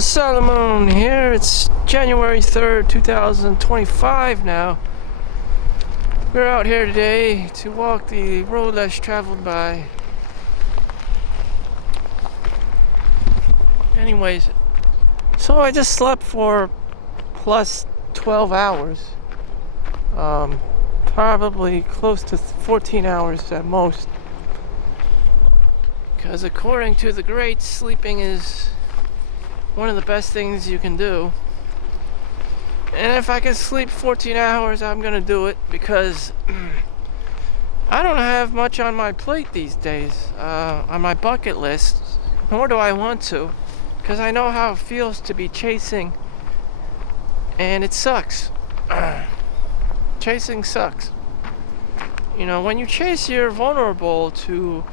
Solomon here. It's January 3rd, 2025 now. We're out here today to walk the road less traveled by. Anyways, so I just slept for plus 12 hours. Probably close to 14 hours at most. Because according to the greats, sleeping is one of the best things you can do. And if I can sleep 14 hours, I'm gonna do it because I don't have much on my plate these days, on my bucket list, nor do I want to, because I know how it feels to be chasing, and it sucks. Chasing sucks. You know, when you chase, you're vulnerable to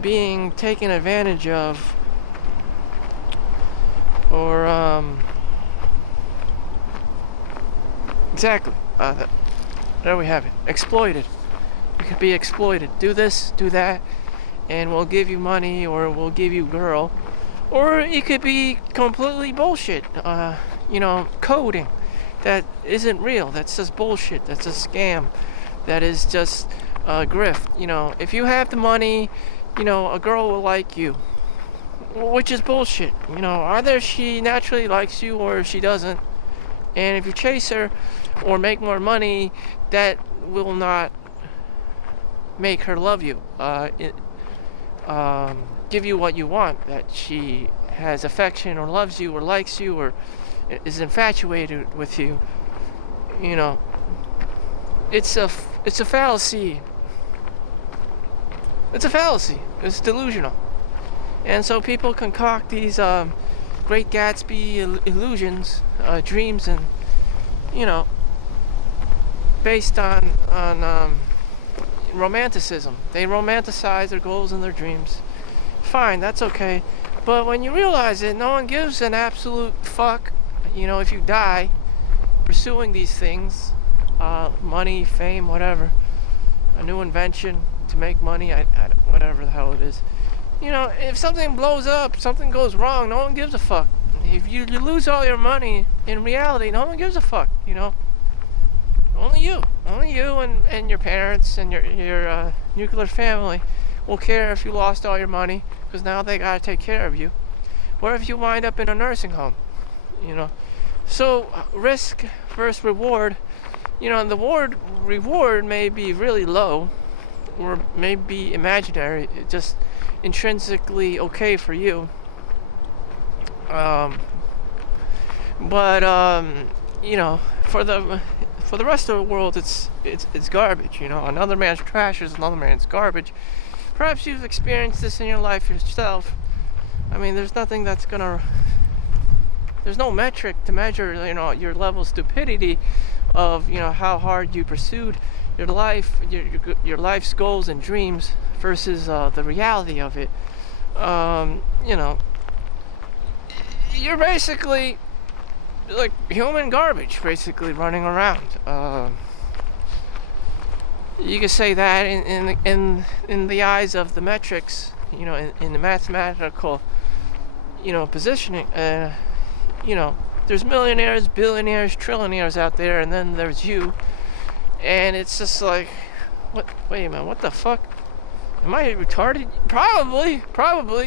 being taken advantage of, or exactly, there we have it, exploited. You could be exploited. Do this, do that, and we'll give you money, or we'll give you girl, or it could be completely bullshit, coding that isn't real, that's just bullshit, that's a scam, that is just grift. You know, if you have the money, a girl will like you, which is bullshit. Either she naturally likes you or she doesn't. And if you chase her or make more money, that will not make her love you, give you what you want, that she has affection or loves you or likes you or is infatuated with you. It's a fallacy. It's a fallacy. It's delusional. And so people concoct these Great Gatsby illusions, dreams, and based on romanticism. They romanticize their goals and their dreams. Fine, that's okay. But when you realize it, no one gives an absolute fuck. If you die pursuing these things, money, fame, whatever, a new invention to make money, whatever the hell it is. If something blows up, something goes wrong, no one gives a fuck. If you lose all your money, in reality, no one gives a fuck, Only you and your parents and your nuclear family will care if you lost all your money, because now they gotta take care of you. Or if you wind up in a nursing home, So, risk versus reward, the reward may be really low, or may be imaginary, just intrinsically okay for you, but for the rest of the world, it's garbage. Another man's trash is another man's garbage. Perhaps you've experienced this in your life yourself. I mean, there's no metric to measure your level of stupidity of how hard you pursued your life, your life's goals and dreams versus the reality of it. You're basically like human garbage, basically running around. You could say that in the eyes of the metrics, in the mathematical, positioning. There's millionaires, billionaires, trillionaires out there, and then there's you. And it's just like, wait a minute, what the fuck? Am I retarded? Probably,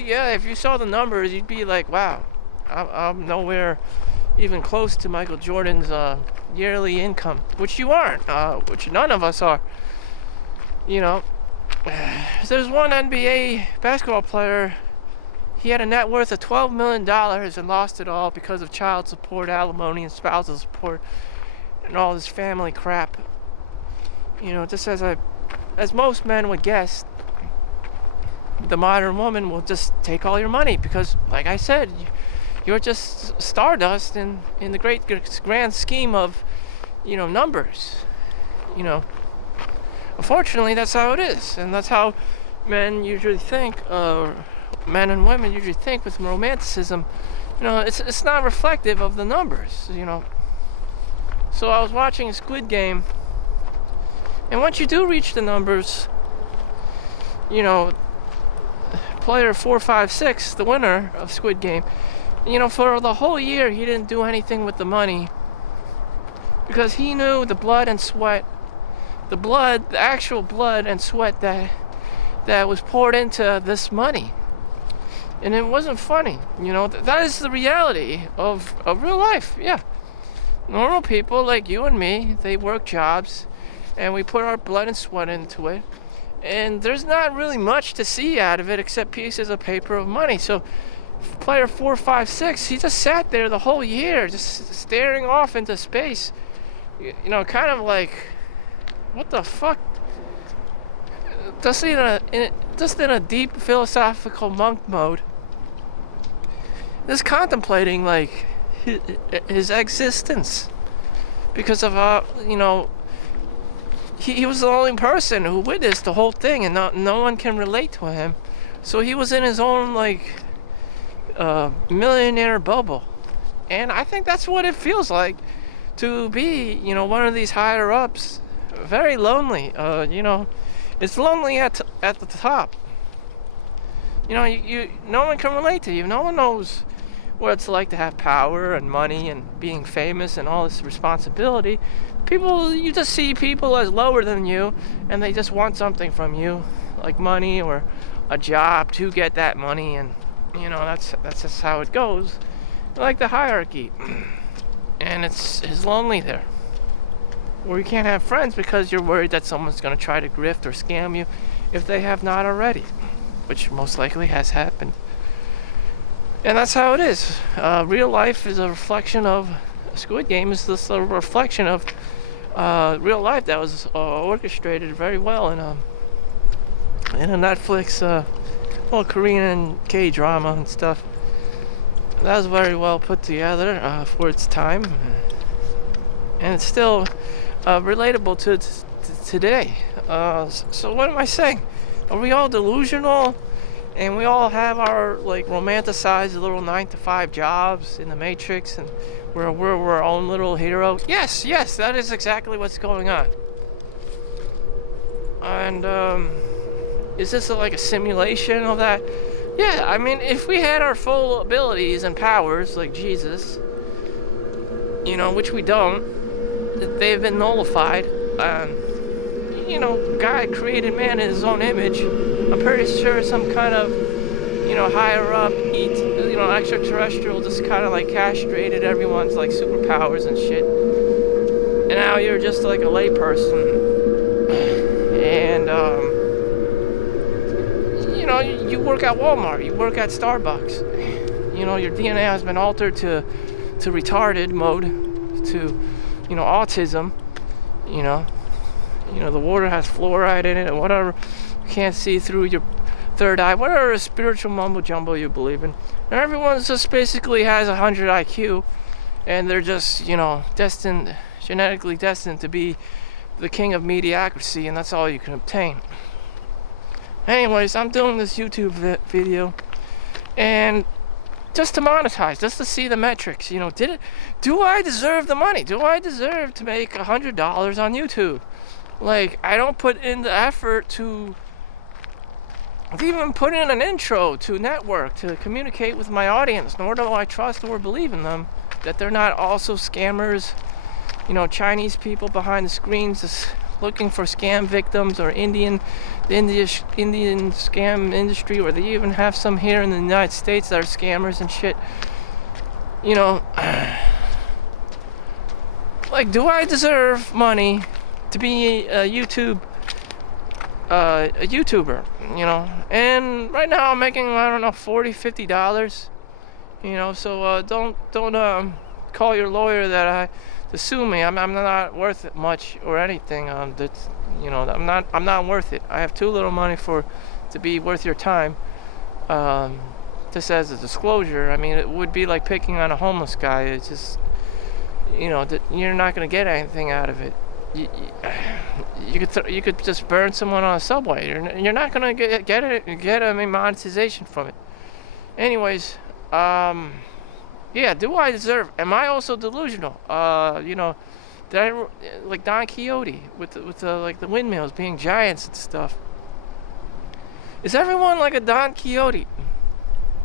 yeah. If you saw the numbers, you'd be like, wow, I'm nowhere even close to Michael Jordan's yearly income, which you aren't, which none of us are. There's one NBA basketball player. He had a net worth of $12 million and lost it all because of child support, alimony, and spousal support, and all this family crap. Just as most men would guess, the modern woman will just take all your money because, like I said, you're just stardust in the great grand scheme of, numbers. Unfortunately, that's how it is, and that's how men usually think. Men and women usually think with romanticism. It's not reflective of the numbers. So I was watching Squid Game, and once you do reach the numbers, player 456, the winner of Squid Game, For the whole year, he didn't do anything with the money because he knew the blood and sweat, the actual blood and sweat that was poured into this money. And it wasn't funny. That is the reality of real life. Yeah. Normal people like you and me, they work jobs and we put our blood and sweat into it. And there's not really much to see out of it except pieces of paper of money. So player 456, he just sat there the whole year, just staring off into space. Kind of like, what the fuck? Just in a deep philosophical monk mode. Just contemplating like his existence, because of he was the only person who witnessed the whole thing, and no one can relate to him. So he was in his own like millionaire bubble, and I think that's what it feels like to be one of these higher ups. Very lonely. It's lonely at the top. No one can relate to you. No one knows what it's like to have power and money and being famous and all this responsibility. You just see people as lower than you, and they just want something from you, like money or a job to get that money, and that's just how it goes, like the hierarchy. And it's lonely there. Or you can't have friends because you're worried that someone's going to try to grift or scam you if they have not already, which most likely has happened. And that's how it is. Real life is a reflection of Squid Game. Is this a reflection of real life that was orchestrated very well in a Netflix, Korean K-drama and stuff. That was very well put together for its time, and it's still relatable to today. So what am I saying? Are we all delusional? And we all have our like romanticized little 9-to-5 jobs in the Matrix, and we're our own little hero. Yes, that is exactly what's going on. And is this like a simulation of that? Yeah, I mean, if we had our full abilities and powers like Jesus, which we don't, they've been nullified. God created man in his own image. I'm pretty sure some kind of, higher up, extraterrestrial just kind of like castrated everyone's like superpowers and shit. And now you're just like a layperson. And, you work at Walmart, you work at Starbucks. Your DNA has been altered to retarded mode, to, autism, the water has fluoride in it or whatever. You can't see through your third eye, whatever spiritual mumbo jumbo you believe in. And everyone just basically has 100 IQ, and they're just, genetically destined to be the king of mediocrity, and that's all you can obtain. Anyways, I'm doing this YouTube video, and just to monetize, just to see the metrics. Do I deserve the money? Do I deserve to make $100 on YouTube? Like, I don't put in the effort to even put in an intro to network, to communicate with my audience, nor do I trust or believe in them, that they're not also scammers, Chinese people behind the screens just looking for scam victims, or Indian scam industry, or they even have some here in the United States that are scammers and shit. Like, do I deserve money to be a YouTuber, and right now I'm making, I don't know, $40-$50, so don't call your lawyer to sue me. I'm not worth it much or anything. I'm not worth it. I have too little money to be worth your time. Just as a disclosure, I mean, it would be like picking on a homeless guy. It's just, you're not going to get anything out of it. You could just burn someone on a subway. You're not gonna get a monetization from it. Anyways, do I deserve? Am I also delusional? Did I like Don Quixote with the windmills being giants and stuff? Is everyone like a Don Quixote?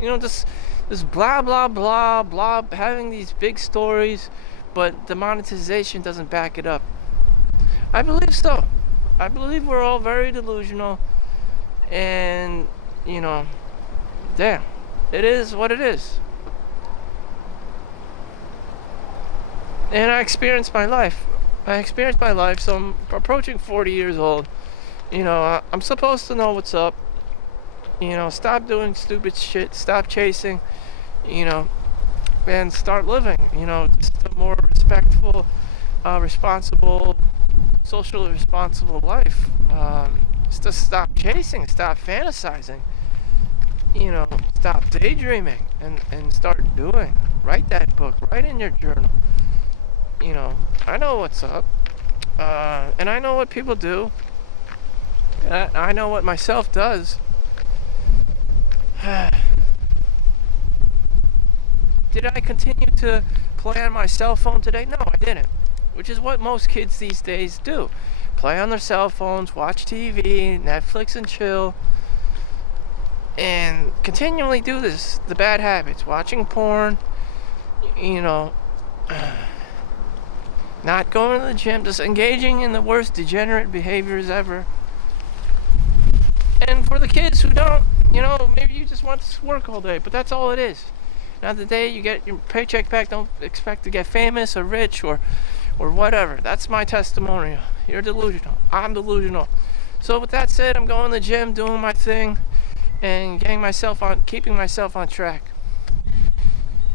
Just This blah blah blah blah, having these big stories, but the monetization doesn't back it up. I believe so. I believe we're all very delusional, and damn, it is what it is. And I experienced my life. So I'm approaching 40 years old. I'm supposed to know what's up. Stop doing stupid shit. Stop chasing. And start living. Just a more respectful, responsible, socially responsible life. Just stop chasing. Stop fantasizing. Stop daydreaming and start doing. Write that book. Write in your journal. I know what's up. And I know what people do. I know what myself does. Did I continue to play on my cell phone today? No, I didn't. Which is what most kids these days do. Play on their cell phones, watch TV, Netflix and chill. And continually do this. The bad habits. Watching porn. Not going to the gym. Just engaging in the worst degenerate behaviors ever. And for the kids who don't, maybe you just want to work all day, but that's all it is. Now the day you get your paycheck back, don't expect to get famous or rich or whatever. That's my testimonial. You're delusional. I'm delusional. So with that said, I'm going to the gym, doing my thing, and keeping myself on track.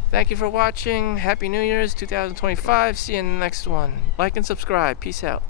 Thank you for watching. Happy New Year's 2025. See you in the next one. Like and subscribe. Peace out.